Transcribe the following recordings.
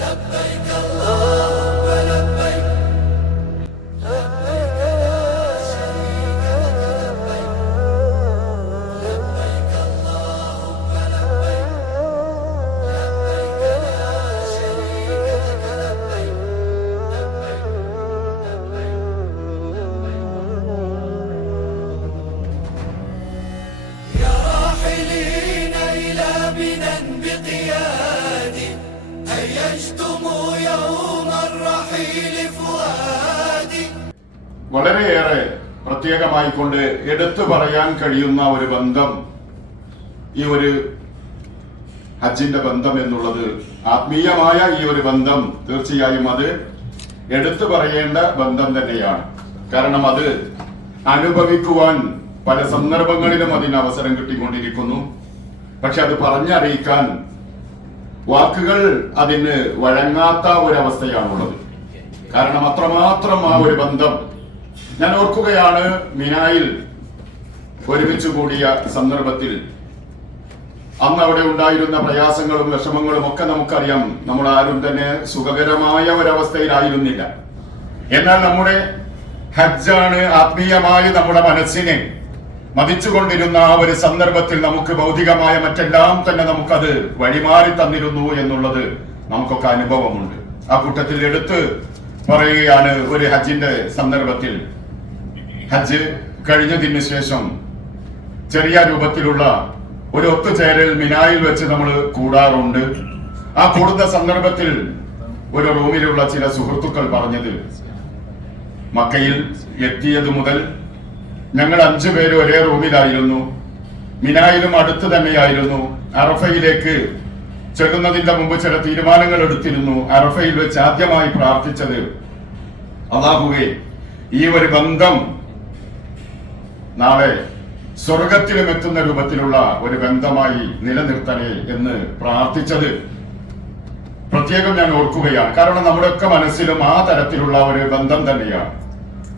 لبيك اللهم لبيك لبيك لا شريك لك لبيك لبيك اللهم لبيك لبيك لا شريك لك لبيك يا راحلين إلى منى بقيادي هيجتم يوم الرحيل فؤادي. വളരെയേറെ പ്രത്യേകമായിക്കൊണ്ട് എടുത്തു പറയാൻ കഴിയുന്ന ഒരു ബന്ധം, ഈ ഒരു ഹജ്ജിന്റെ ബന്ധം എന്നുള്ളത്, ആത്മീയമായ ഈ ഒരു ബന്ധം തീർച്ചയായും അത് എടുത്തു പറയേണ്ട ബന്ധം തന്നെയാണ്. കാരണം അത് അനുഭവിക്കുവാൻ പല സന്ദർഭങ്ങളിലും അതിന് അവസരം കിട്ടിക്കൊണ്ടിരിക്കുന്നു. പക്ഷെ അത് പറഞ്ഞറിയിക്കാൻ വാക്കുകൾ അതിന് വഴങ്ങാത്ത ഒരവസ്ഥയാണുള്ളത്. കാരണം അത്രമാത്രം ആ ഒരു ബന്ധം. ഞാൻ ഓർക്കുകയാണ്, മിനായിൽ ഒരുമിച്ച് കൂടിയ സന്ദർഭത്തിൽ അന്ന് അവിടെ ഉണ്ടായിരുന്ന പ്രയാസങ്ങളും വിഷമങ്ങളും ഒക്കെ നമുക്കറിയാം. നമ്മൾ ആരും തന്നെ സുഖകരമായ ഒരവസ്ഥയിലായിരുന്നില്ല. എന്നാൽ നമ്മുടെ ഹജ്ജാണ് ആത്മീയമായി നമ്മുടെ മനസ്സിനെ മതിച്ചുകൊണ്ടിരുന്ന ആ ഒരു സന്ദർഭത്തിൽ നമുക്ക് ഭൗതികമായ മറ്റെല്ലാം തന്നെ നമുക്കത് വഴിമാറി തന്നിരുന്നു എന്നുള്ളത് നമുക്കൊക്കെ അനുഭവമുണ്ട്. ആ കൂട്ടത്തിൽ എടുത്ത് പറയുകയാണ്, ഒരു ഹജ്ജിന്റെ സന്ദർഭത്തിൽ ഹജ്ജ് കഴിഞ്ഞതിന് ശേഷം ചെറിയ രൂപത്തിലുള്ള ഒരു ഒത്തുചേരൽ മിനായിൽ വെച്ച് നമ്മൾ കൂടാറുണ്ട്. ആ കൂടുന്ന സന്ദർഭത്തിൽ ഒരു റൂമിലുള്ള ചില സുഹൃത്തുക്കൾ പറഞ്ഞത്, മക്കയിൽ എത്തിയത് മുതൽ ഞങ്ങൾ 5 പേര് ഒരേ റൂമിലായിരുന്നു, മിനായിലും അടുത്ത് തന്നെയായിരുന്നു. അറഫയിലേക്ക് ചെല്ലുന്നതിന്റെ മുമ്പ് ചില തീരുമാനങ്ങൾ എടുത്തിരുന്നു. അറഫയിൽ വെച്ച് ആദ്യമായി പ്രാർത്ഥിച്ചത്, അല്ലാഹുവേ, ഈ ഒരു ബന്ധം നാളെ സ്വർഗത്തിലും എത്തുന്ന രൂപത്തിലുള്ള ഒരു ബന്ധമായി നിലനിർത്തണേ എന്ന് പ്രാർത്ഥിച്ചത് പ്രത്യേകം ഞാൻ ഓർക്കുകയാണ്. കാരണം നമ്മുടെയൊക്കെ മനസ്സിലും ആ തരത്തിലുള്ള ഒരു ബന്ധം തന്നെയാണ്.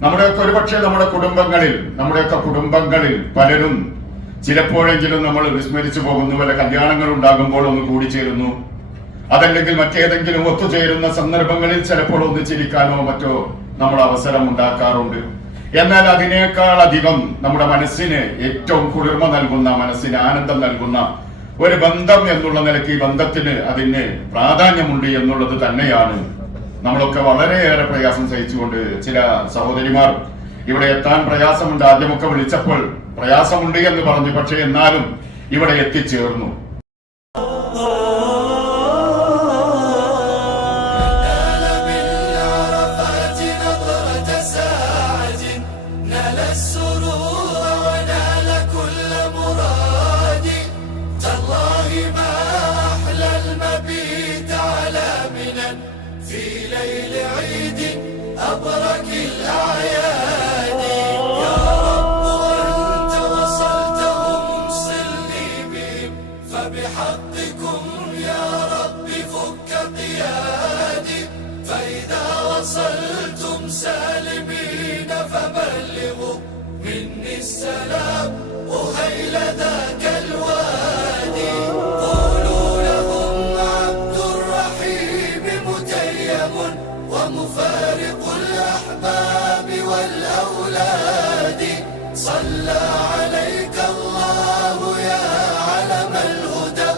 നമ്മുടെയൊക്കെ ഒരുപക്ഷെ നമ്മുടെയൊക്കെ കുടുംബങ്ങളിൽ പലരും ചിലപ്പോഴെങ്കിലും നമ്മൾ വിസ്മരിച്ചു പോകുന്നു. വല്ല കല്യാണങ്ങൾ ഉണ്ടാകുമ്പോൾ ഒന്ന് കൂടിച്ചേരുന്നു, അതല്ലെങ്കിൽ മറ്റേതെങ്കിലും ഒത്തുചേരുന്ന സന്ദർഭങ്ങളിൽ ചിലപ്പോൾ ഒന്ന് ചിരിക്കാനോ മറ്റോ നമ്മൾ അവസരം ഉണ്ടാക്കാറുണ്ട്. എന്നാൽ അതിനേക്കാൾ അധികം നമ്മുടെ മനസ്സിന് ഏറ്റവും കുളിർമ നൽകുന്ന, മനസ്സിന് ആനന്ദം നൽകുന്ന ഒരു ബന്ധം എന്നുള്ള നിലയ്ക്ക് ഈ ബന്ധത്തിന് അതിന് പ്രാധാന്യമുണ്ട് എന്നുള്ളത് തന്നെയാണ്. നമ്മളൊക്കെ വളരെയേറെ പ്രയാസം സഹിച്ചുകൊണ്ട്, ചില സഹോദരിമാർ ഇവിടെ എത്താൻ പ്രയാസമുണ്ട്, ആദ്യമൊക്കെ വിളിച്ചപ്പോൾ പ്രയാസമുണ്ട് എന്ന് പറഞ്ഞു, പക്ഷെ എന്നാലും ഇവിടെ എത്തിച്ചേർന്നു. في ليل عيد أبرك الأعياد يا رب أنت وصلتهم صلني بهم فبحقكم يا رب فك قيادي فإذا وصلتم سالمين فبلغوا مني السلام أهيل ذاك الوادي ومفارق الأحباب والأولاد صلى عليك الله يا علم الهدى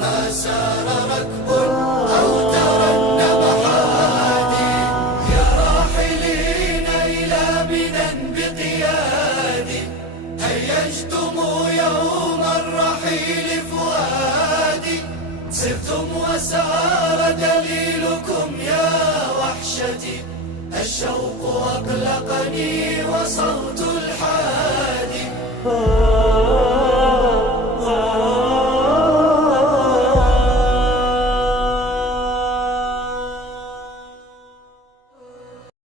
ما سار ركب أو ترنم حادي يا راحلين إلى منى بقيادي هيجتم يوم الرحيل فؤادي سرتم وسار دليلكم يا وحشتي الشوق أقلقني وصوت الحادي